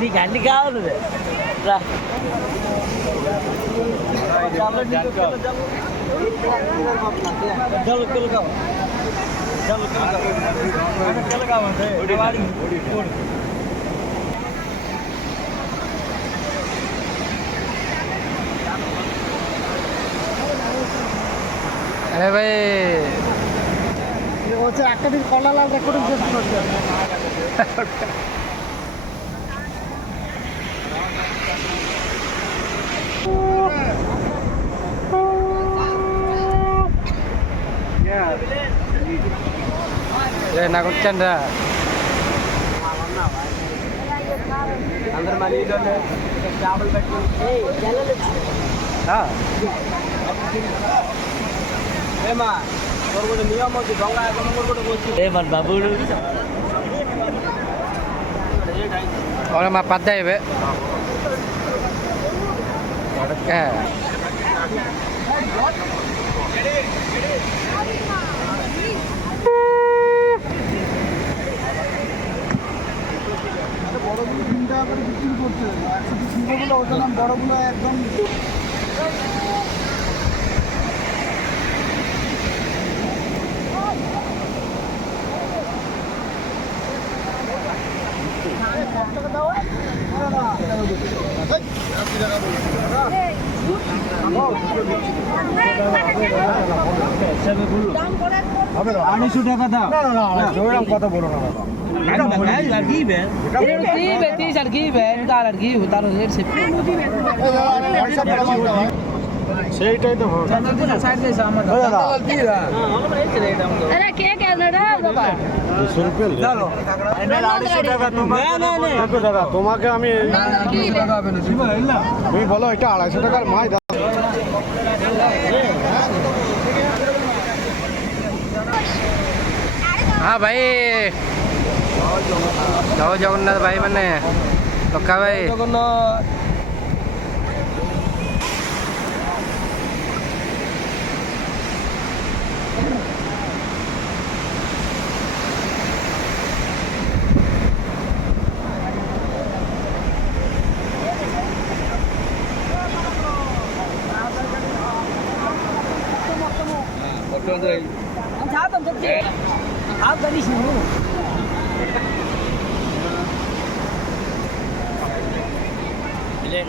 నీకు అన్ని కావాలి రా అరే భాయ్ వచ్చి అక్కడి కొళ్ళ రికార్డింగ్ చేసుకున్నాడు నాకు వచ్చాను రా అందరు మళ్ళీ చేపలు పెట్టుకుని ఏమా కూడా నియమం వచ్చి దొంగ కూడా వచ్చి ఏమన్నా బాబుడు మా పెద్ద ఇవే বিক্রি করছে ছোটগুলো ওজন বড়গুলো একদম টাকা দাও কথা বলো না সেইটাই তো তোমাকে আমি তুমি বলো এটা 250 টাকার মাছ দাও हाँ भाई जय जगन्नाथ भाई मैंने लक्का भाई आप गणेश हूँ ले